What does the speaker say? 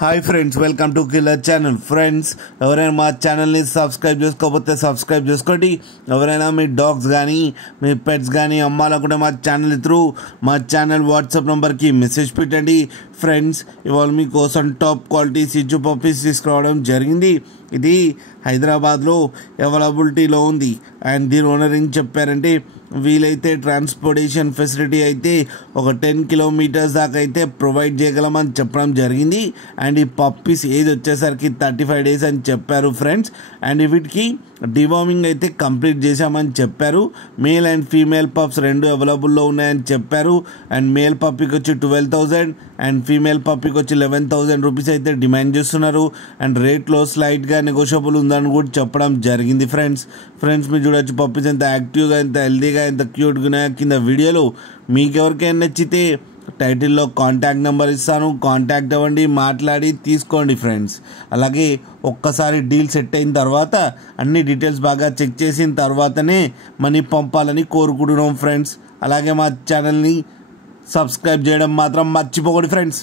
Hi friends, welcome to killer channel. Friends, ఎవరైనా మా ఛానల్ని సబ్స్క్రైబ్ చేసుకోకపోతే సబ్స్క్రైబ్ చేసుకోండి. ఎవరైనా మీ డాగ్స్ కానీ మీ పెట్స్ కానీ అమ్మాలనుకుంటే మా ఛానల్ త్రూ మా ఛానల్ వాట్సాప్ నెంబర్కి మెసేజ్ పెట్టండి. ఫ్రెండ్స్, ఇవాళ మీకోసం టాప్ క్వాలిటీ సిజ్జు పప్పీస్ తీసుకురావడం జరిగింది. ఇది హైదరాబాద్లో అవైలబిలిటీలో ఉంది. అండ్ దీని ఓనర్ ఏం చెప్పారంటే, వీలైతే ట్రాన్స్పోర్టేషన్ ఫెసిలిటీ అయితే ఒక 10 కిలోమీటర్స్ దాకా అయితే ప్రొవైడ్ చేయగలమని చెప్పడం జరిగింది. అండ్ ఈ పప్పీస్ ఏజ్ వచ్చేసరికి 35 డేస్ అని చెప్పారు ఫ్రెండ్స్. అండ్ వీటికి డివార్మింగ్ అయితే కంప్లీట్ చేశామని చెప్పారు. మేల్ అండ్ ఫీమేల్ పప్స్ రెండు అవైలబుల్లో ఉన్నాయని చెప్పారు. అండ్ మేల్ పప్పీకి వచ్చి 12,000 అండ్ ఫీమేల్ పప్పీకి వచ్చి 11,000 రూపీస్ అయితే డిమాండ్ చేస్తున్నారు. అండ్ రేట్లో స్లైట్గా నెగోషియబుల్ ఉందని కూడా చెప్పడం జరిగింది. ఫ్రెండ్స్ మీరు చూడొచ్చు పప్పీస్ ఎంత యాక్టివ్గా, ఎంత హెల్తీగా, ఎంత క్యూట్గా ఉన్నాయో కింద వీడియోలో. మీకు ఎవరికైనా నచ్చితే టైటిల్లో కాంటాక్ట్ నెంబర్ ఇస్తాను, కాంటాక్ట్ అవ్వండి, మాట్లాడి తీసుకోండి ఫ్రెండ్స్. అలాగే ఒక్కసారి డీల్ సెట్ అయిన తర్వాత అన్ని డీటెయిల్స్ బాగా చెక్ చేసిన తర్వాతనే మనీ పంపాలని కోరుకుంటున్నాం ఫ్రెండ్స్. అలాగే మా ఛానల్ని సబ్స్క్రైబ్ చేయడం మాత్రం మర్చిపోకండి ఫ్రెండ్స్.